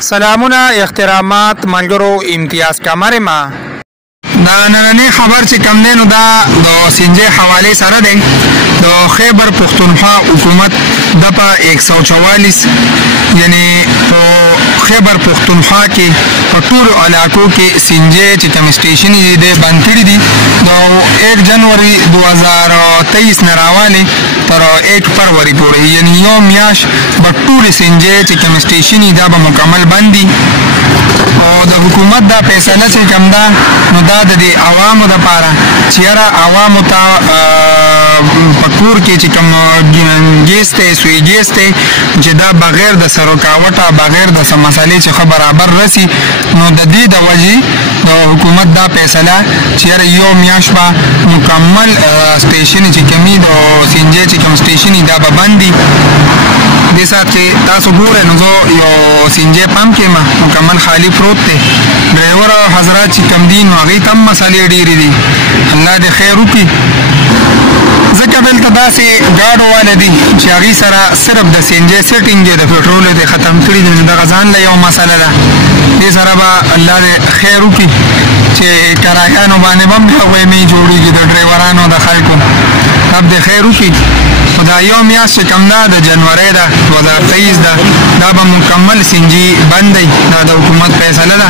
سلامونه احترامات ملګرو امتیاز کمر ما دا نننی خبر چې کم دی نو دا د سنجې حواله سره دی د خیبر پختونخوا حکومت د په 144 یعنی په خیبر پختونخوا کې په ټول علاقو کې سنجې چې کوم سټیشن دی بند کړی دي د 1 جنوري 2023 نه راواله تر 1 فروری پورې یعنی یو میاش په ټول سنجې چې کوم سټیشن دا به مکمل بند دي او د حکومت دا فیصله چې کوم دا نو دا د عوامو لپاره چې را عوامو ته پکور کې چې کوم ګیس ته سوی ګیس ته چې دا بغیر د سرکاوټه بغیر د مسالې چې برابر رسی نو د دې د وجې د حکومت دا فیصله چې یو میاش به مکمل سټیشن چې کمی د سنجې چې کوم سټیشن دا به بندي د سات چې تاسو ګورئ نو یو سنجې پمپ کې مکمل خالی پروت دی ډرایور حضرات چې کم دي نو هغه تم مسالې ډېرې دي الله دې خیر وکړي ځکه دلته داسې ګاډو والا دي چې هغې سره صرف د سنجې سیټینګ د پټرول د ختم کړي دي دغه ځان له یو مسله ده دې سره به الله دې خیر وکړي چې کرایانو باندې به هم ویمې جوړېږي د ډرایورانو د خلکو رب دې خیر وکړي خو دا یو میاشت چې کوم ده د جنورۍ ده 2023 ده دا به مکمل سنجي بند دی دا د حکومت فیصله ده